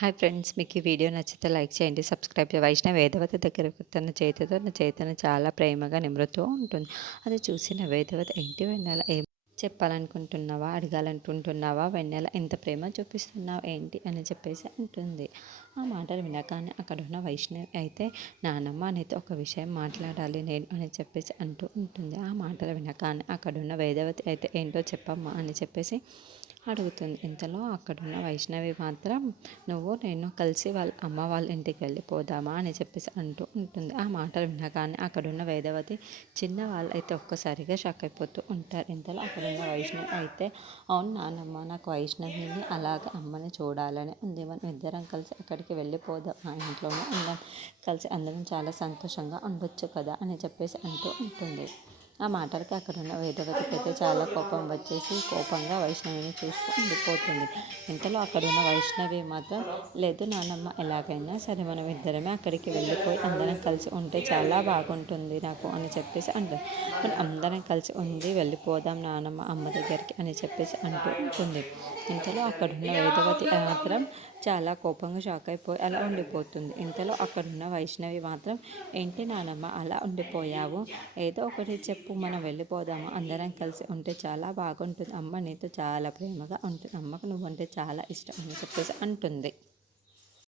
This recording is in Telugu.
హాయ్ ఫ్రెండ్స్, మీకు ఈ వీడియో నచ్చితే లైక్ చేయండి, సబ్స్క్రైబ్ చేయండి. వైష్ణవి వేదవతి దగ్గరకు తన చేతితో నా చేతిని చాలా ప్రేమగా నిమురుతూ ఉంటుంది. అది చూసిన వేదవతి, ఏంటి వెన్నెల, ఏం చెప్పాలనుకుంటున్నావా, అడగాలనుకుంటున్నావా, వెన్నెల ఇంత ప్రేమ చూపిస్తున్నావు ఏంటి అని చెప్పేసి అంటుంది. ఆ మాటలు వినగానే అక్కడున్న వైష్ణవి అయితే, నానమ్మ నీతో ఒక విషయం మాట్లాడాలి నేను అని చెప్పేసి అంటూ ఉంటుంది. ఆ మాటలు వినగానే అక్కడున్న వేదవతి అయితే, ఏంటో చెప్పమ్మా అని చెప్పేసి అడుగుతుంది. ఇంతలో అక్కడున్న వైష్ణవి మాత్రం, నువ్వు నేను కలిసి వాళ్ళ అమ్మ వాళ్ళ ఇంటికి వెళ్ళిపోదామా అని చెప్పేసి అంటూ ఉంటుంది. ఆ మాటలు వినగానే అక్కడున్న వేదవతి చిన్నవాళ్ళు అయితే ఒక్కసారిగా షాక్ అయిపోతూ ఉంటారు. ఇంతలో అక్కడున్న వైష్ణవి అయితే, అవును నానమ్మ, నాకు వైష్ణవిని అలాగే అమ్మని చూడాలని ఉంది. మనం ఇద్దరం కలిసి అక్కడికి వెళ్ళిపోదాం, ఆ ఇంట్లోనే ఉందాం, కలిసి అందరం చాలా సంతోషంగా ఉండొచ్చు కదా అని చెప్పేసి అంటూ ఉంటుంది. ఆ మాటలకి అక్కడున్న వేదవతికి అయితే చాలా కోపం వచ్చేసి కోపంగా వైష్ణవిని చూస్తూ ఉండిపోతుంది. ఇంతలో అక్కడున్న వైష్ణవి మాత్రం, లేదు నానమ్మ, ఎలాగైనా సరే మనం ఇద్దరమే అక్కడికి వెళ్ళిపోయి అందరం కలిసి ఉంటే చాలా బాగుంటుంది నాకు అని చెప్పేసి అంటారు. మనం అందరం కలిసి ఉంది వెళ్ళిపోదాం నానమ్మ అమ్మ దగ్గరికి అని చెప్పేసి అంటూ ఉంటుంది. ఇంతలో అక్కడున్న వేదవతి మాత్రం చాలా కోపంగా షాక్ అయిపోయి అలా ఉండిపోతుంది. ఇంతలో అక్కడున్న వైష్ణవి మాత్రం, ఏంటి నానమ్మ అలా ఉండిపోయావు, ఏదో ఒకటి చెప్పు, మనం వెళ్ళిపోదాము, అందరం కలిసి ఉంటే చాలా బాగుంటుంది, అమ్మ నీతో చాలా ప్రేమగా ఉంటుంది, అమ్మకు నువ్వంటే చాలా ఇష్టం అని చెప్పేసి అంటుంది.